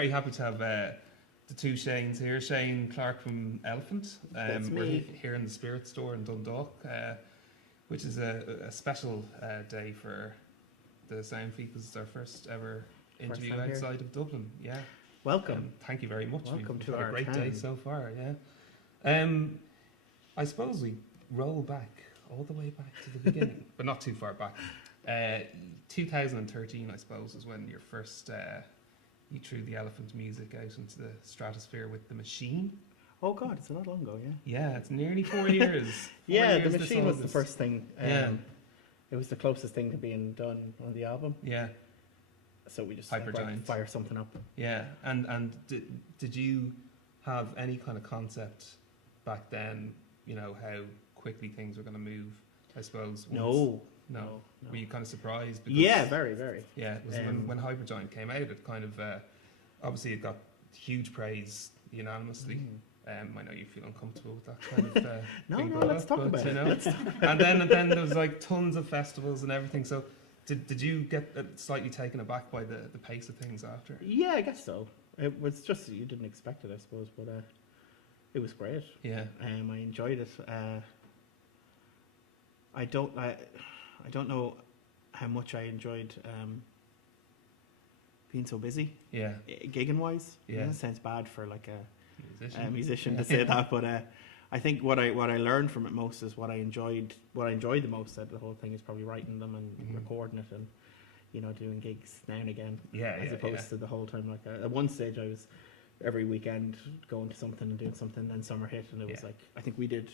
very happy to have the two Shanes here. Shane Clark from Elephant. That's We're me. here in the Spirit Store in Dundalk, which is a special day for the Sound Feed because it's our first ever interview time here. outside of Dublin. Yeah. Welcome. Thank you very much. Welcome We've to had our a great town. day so far. Yeah. I suppose we roll back all the way back to the beginning, but not too far back. 2013, I suppose, is when your first you threw the Elephant music out into the stratosphere with The Machine. Oh God, it's not long ago, yeah. Yeah, it's nearly 4 years. Yeah, 4 years The this Machine was the August. first thing. Yeah. It was the closest thing to being done on the album. Yeah, So we just Hypergiant. fire something up. yeah. And did you have any kind of concept back then, you know, how quickly things were going to move, I suppose? No. No. Were you kind of surprised? Because, Yeah, very, very. Yeah, it was when Hypergiant came out, it kind of, obviously it got huge praise unanimously. I know you feel uncomfortable with that kind of No, thing no, brought let's up, talk but, about you it. know. and then there was like tons of festivals and everything. So did you get slightly taken aback by the pace of things after? Yeah, I guess so. It was just you didn't expect it, I suppose, but it was great. Yeah. I enjoyed it. I don't know how much I enjoyed being so busy, Yeah. gigging wise. Yeah. It sounds bad for like a Musician. to say that, but I think what I learned from it most is what I enjoyed the most out of the whole thing is probably writing them and recording it and doing gigs now and again, Yeah, as opposed to the whole time. Like at one stage I was every weekend going to something and doing something, then summer hit and it was like I think we did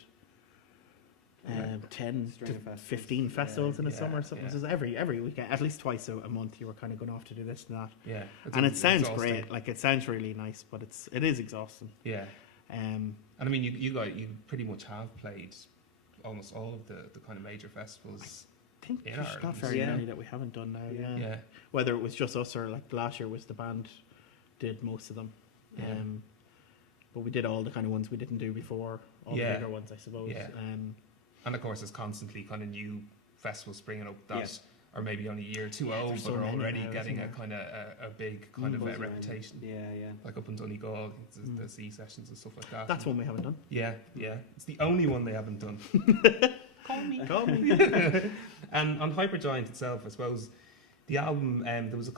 10 to String of festivals. 15 festivals in a Yeah, summer or something. yeah. So every weekend, at least twice a month, you were kind of going off to do this and that. Yeah. And it sounds exhausting. great, like it sounds really nice, but it is exhausting. Yeah. And I mean, you pretty much have played almost all of the kind of major festivals. I think In there's Ireland, not very yeah. many that we haven't done now. Yeah. Yeah. Whether it was just us or like last year was the band did most of them. Yeah. But we did all the kind of ones we didn't do before, all Yeah. the bigger ones, I suppose. Yeah. And of course, there's constantly kind of new festivals springing up that are maybe only a year or two old, there's but so are many already now, getting isn't a kind of a big kind of Buzz around. reputation. Yeah, yeah. Like up in Donegal, there's C sessions and stuff like that. That's one we haven't done. Yeah, yeah. It's the only one they haven't done. Call me. And on Hypergiant itself, I suppose the album, there was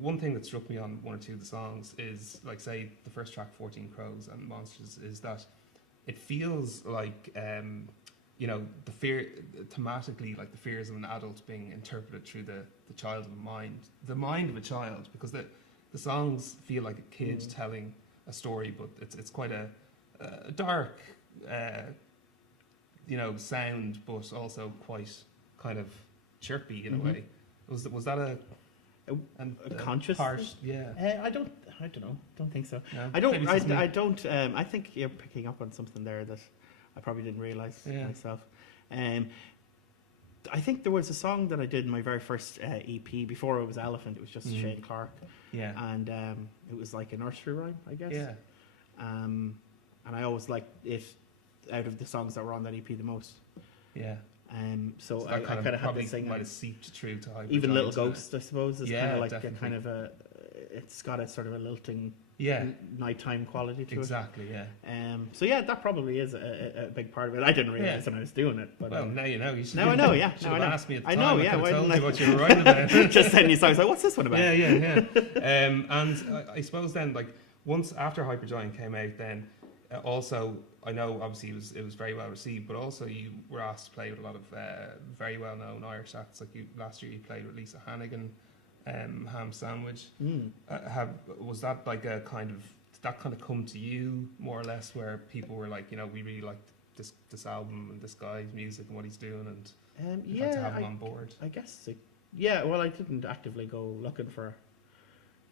one thing that struck me on one or two of the songs is, like, say, the first track, 14 Crows and Monsters, is that it feels like, the fear, thematically, like the fears of an adult being interpreted through the child of the mind of a child, because the songs feel like a kid telling a story, but it's quite a dark, sound, but also quite kind of chirpy in a way. Was that a conscious part? thing? Yeah. I don't know. Don't think so. No, I don't. maybe it's just me. I don't. I think you're picking up on something there that I probably didn't realize myself. I think there was a song that I did in my very first EP before it was Elephant. It was just Shane Clark, Yeah. and it was like a nursery rhyme, I guess. Yeah. And I always liked it out of the songs that were on that EP the most. Yeah. So So I that kind of had probably this thing. might have seeped through to Hypergiant. Even Little Ghost, I suppose, is kind Yeah, of like definitely. a kind of a. It's got a sort of a lilting Yeah. nighttime quality to Exactly. Yeah. it. So yeah, that probably is a big part of it. I didn't realize when I was doing it, but Well, now you know. You should now I know. Yeah, should now have I know. asked me at the I time. know. I Yeah, could why have told didn't you I- what you were writing about. just sending you songs like, what's this one about? Yeah. And I suppose then, like, once after Hypergiant came out, then also I know obviously it was very well received, but also you were asked to play with a lot of very well known Irish acts. Like last year, you played with Lisa Hannigan, Ham Sandwich. Was that like a kind of, did that kind of come to you more or less, where people were like, we really like this album and this guy's music and what he's doing, and you'd like to have him on board? I guess. Well, I didn't actively go looking for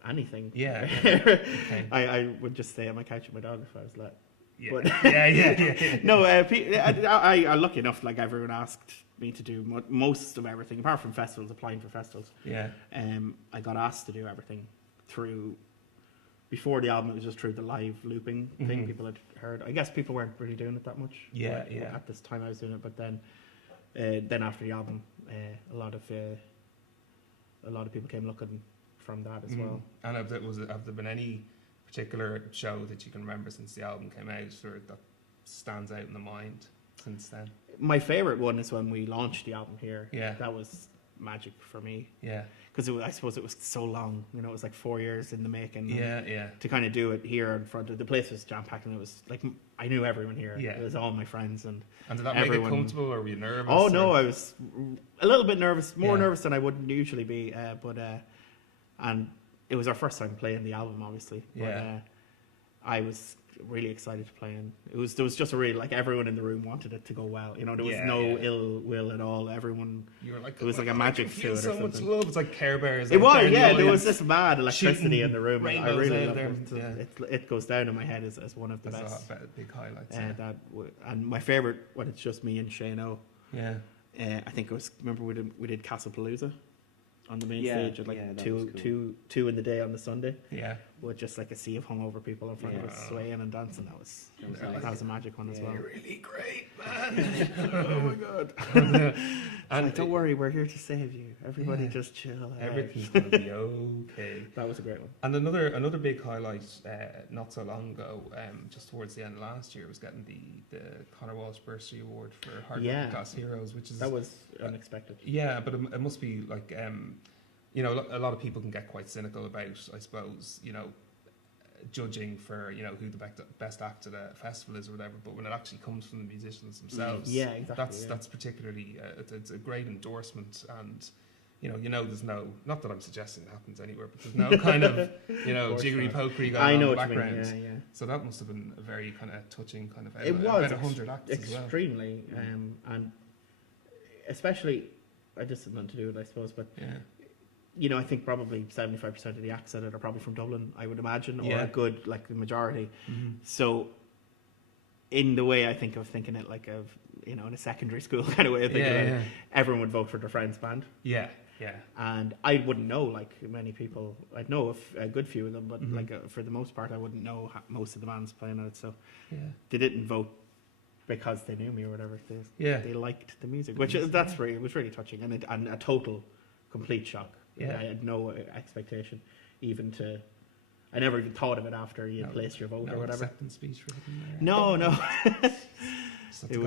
anything. Yeah. Okay. I would just stay on my couch with my dog if I was let. Yeah. But yeah. no, I'm lucky enough. Like everyone asked me to do most of everything, apart from festivals, applying for festivals. Yeah. I got asked to do everything through. Before the album, it was just through the live looping thing people had heard. I guess people weren't really doing it that much. Yeah. At this time, I was doing it, but then after the album, a lot of people came looking from that as well. And have there been any particular show that you can remember since the album came out, or that stands out in the mind since then? My favorite one is when we launched the album here. Yeah. That was magic for me. Yeah. Because I suppose it was so long. You know, it was like 4 years in the making. Yeah. To kind of do it here in front of the place was jam packed, and it was like I knew everyone here. Yeah. It was all my friends and did that everyone. make it comfortable, or were you nervous? Oh or? no, I was a little bit nervous, more Yeah. nervous than I would usually be. And it was our first time playing the album, obviously. Yeah. But I was really excited to play, and there was just a really, like, everyone in the room wanted it to go well. You know, there was no ill will at all. Everyone, you were like, it was like a magic to it. So much love. It's like Care Bears. It was, yeah. There was this mad electricity in the room. And I rainbows really out loved there. it. It goes down in my head as one of the best. Big highlights. And my favorite, when it's just me and Shane O. Yeah. I think it was. Remember we did Castlepalooza on the main Yeah, stage at like yeah, that two was cool. two in the day on the Sunday. Yeah. With just like a sea of hungover people in front of us swaying and dancing. That was a magic one as well. You're really great, man. Oh my god! And like, don't worry, we're here to save you. Everybody, just chill. Everything's gonna be okay. That was a great one. And another big highlight, not so long ago, just towards the end of last year, was getting the Conor Walsh Bursary Award for Hard Working Class Heroes, which is that was unexpected. Yeah, but it must be like, you know, a lot of people can get quite cynical about, I suppose, you know, judging for, you know, who the best act at a festival is or whatever. But when it actually comes from the musicians themselves, yeah, exactly, that's particularly it's a great endorsement. And you know, there's no, not that I'm suggesting it happens anywhere, but there's no kind of, you know, jiggery pokery going on in the background. Yeah. So that must have been a very kind of touching kind of. It was about 100 acts extremely, as well. and especially, I just had nothing to do with it, I suppose, but. Yeah. You know, I think probably 75% of the acts at it are probably from Dublin, I would imagine, or a good, like, the majority. Mm-hmm. So, in the way I think of thinking it, like, in a secondary school kind of way of thinking it, everyone would vote for their friend's band. Yeah. And I wouldn't know, like, many people. I'd know a good few of them, but, for the most part, I wouldn't know most of the bands playing at it. So, they didn't vote because they knew me or whatever. They liked the music, which it was really touching, and a total, complete shock. Yeah. I had no expectation, I never even thought of it after you placed your vote or whatever. Acceptance speech for them. No. It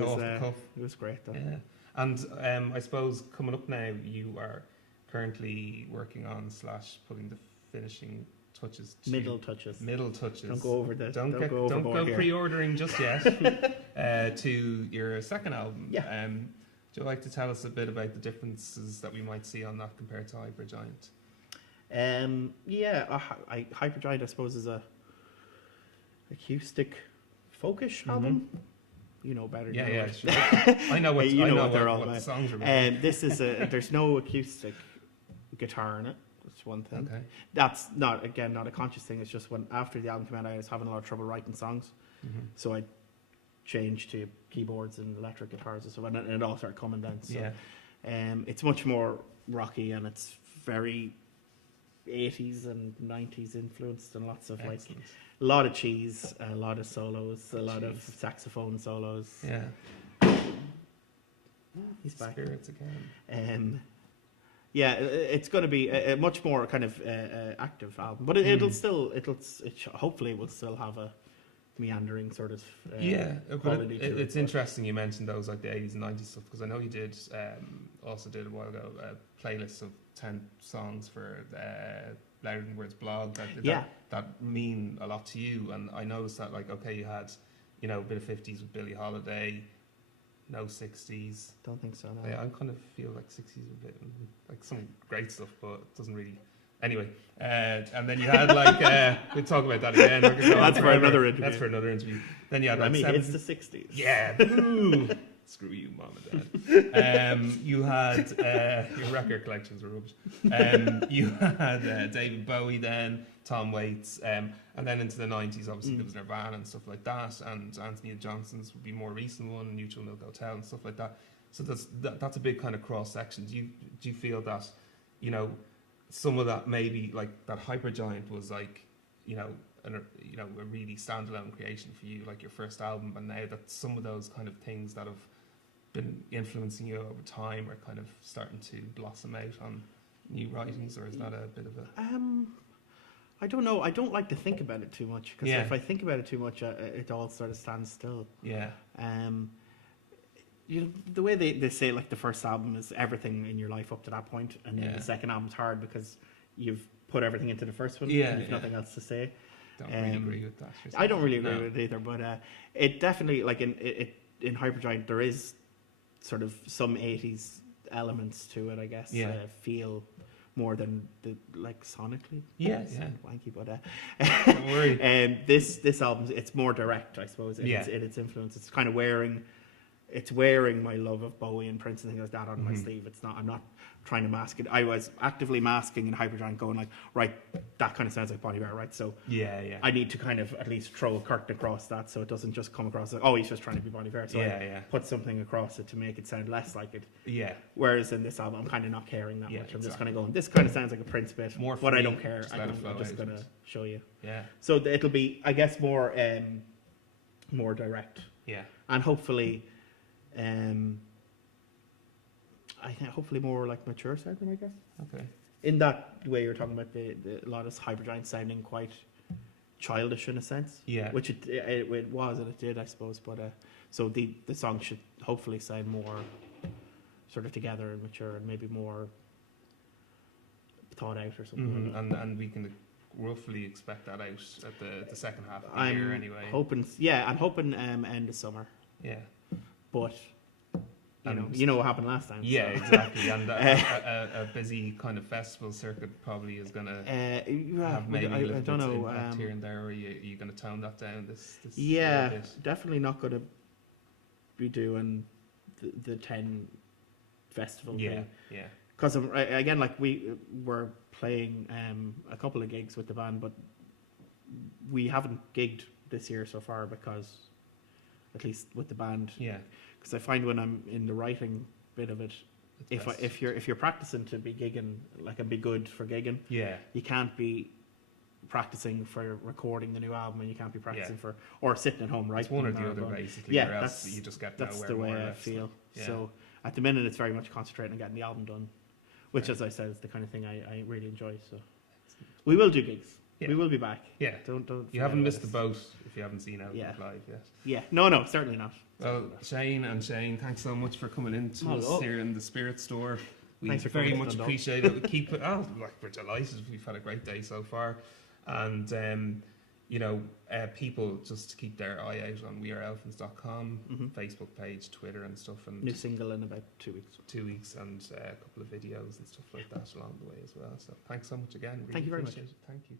was great though. Yeah. And I suppose coming up now, you are currently working on / putting the finishing touches. Middle touches. Don't go over this. Don't go pre-ordering just yet. To your second album. Yeah. Would you like to tell us a bit about the differences that we might see on that compared to Hypergiant? Hypergiant, I suppose, is a acoustic folkish album. You know better. Yeah. Sure. I know what they're all about. The songs are about. And this is there's no acoustic guitar in it. That's one thing. Okay. That's not a conscious thing. It's just when after the album came out, I was having a lot of trouble writing songs, so I changed to keyboards and electric guitars and stuff, and it all started coming then. So, it's much more rocky, and it's very 80s and 90s influenced, and lots of like a lot of cheese, a lot of solos, a lot of saxophone solos. Yeah. He's back. Spirits again. It's going to be a much more kind of active album, but it hopefully will still have a meandering sort of but it's interesting you mentioned those, like the 80s and 90s stuff, because I know you did also did a while ago a playlist of 10 songs for Louder Than Words blog that mean a lot to you. And I noticed that, like, okay, you had, you know, a bit of 50s with Billie Holiday, no 60s. Don't think so, no. Yeah, I kind of feel like 60s a bit like some great stuff, but it doesn't really. Anyway, and then you had like we'll talk about that again. That's for another interview. That's for another interview. Then you had like it's the 60s. Yeah. Screw you, mom and dad. You had your record collections were rubbish. You had David Bowie, then Tom Waits, and then into the 90s. Obviously, there was Nirvana and stuff like that, and Anthony Johnson's would be more recent one, Neutral Milk Hotel and stuff like that. So that's a big kind of cross section. Do you feel that, you know, some of that maybe like that Hypergiant was like, you know, a really standalone creation for you, like your first album, and now that some of those kind of things that have been influencing you over time are kind of starting to blossom out on new writings, or is that a bit of a? I don't know. I don't like to think about it too much because Yeah. if I think about it too much, it all sort of stands still. Yeah. You know, the way they say like the first album is everything in your life up to that point, and then Yeah. the second album's hard because you've put everything into the first one. Yeah, and you've yeah. nothing else to say. Don't really agree with that. I don't really agree No. with it either, but it definitely like in Hypergiant there is sort of some 80s elements to it, I guess. Yeah. Feel more than the like sonically. Yeah, It's yeah. wanky, but Don't worry. this album, it's more direct, I suppose, in its influence. It's kind of wearing my love of Bowie and Prince and things like that on my sleeve. It's not. I'm not trying to mask it. I was actively masking in Hypergiant, going like, right, that kind of sounds like Bon Iver, right? So Yeah, yeah. I need to kind of at least throw a curtain across that, so it doesn't just come across as, oh, he's just trying to be Bon Iver. So I put something across it to make it sound less like it. Yeah. Whereas in this album, I'm kind of not caring that Yeah, much. I'm just exactly. kind of going, this kind of sounds like a Prince bit, More but I free, don't care. just let it flow I'm just out. going to show you. Yeah. So it'll be, I guess, more direct, Yeah. and hopefully, I think hopefully more like mature sounding, I guess. Okay. In that way, you're talking about the a lot of Hypergiant sounding quite childish in a sense. Yeah. Which it was and it did, I suppose. But so the song should hopefully sound more sort of together and mature and maybe more thought out or something. Mm-hmm. And we can roughly expect that out at the second half of the I'm year anyway. hoping, I'm hoping end of summer. Yeah. But And you know what happened last time. Yeah, so. exactly. And a busy kind of festival circuit probably is going to have maybe a little don't bit know, impact here and there. Or are you going to tone that down this yeah, bit? definitely not going to be doing the 10 festival thing. Yeah. Because again, like we were playing a couple of gigs with the band, but we haven't gigged this year so far because, at least with the band, because I find when I'm in the writing bit of it, if you're practicing to be gigging, like, and be good for gigging, you can't be practicing for recording the new album, and you can't be practicing for or sitting at home, right? It's one or the other, basically. Yeah, or else you just get that's nowhere. the way more or I less. feel. Yeah. So at the minute, it's very much concentrating on getting the album done, which, as I said, is the kind of thing I really enjoy. So we will do gigs. Yeah. We will be back. Yeah. Don't. You haven't missed the boat if you haven't seen Outlook live yet. Yeah. No, certainly not. Well, Shane, thanks so much for coming in to us here in the Spirit Store. We Thanks for very coming, much Dundalk. appreciate it. We keep it. We're delighted. We've had a great day so far, and people just keep their eye out on weareelephants.com, Facebook page, Twitter, and stuff. And new single in about 2 weeks. 2 weeks, and a couple of videos and stuff like that along the way as well. So thanks so much again. Really Thank you very much. appreciate it. Thank you.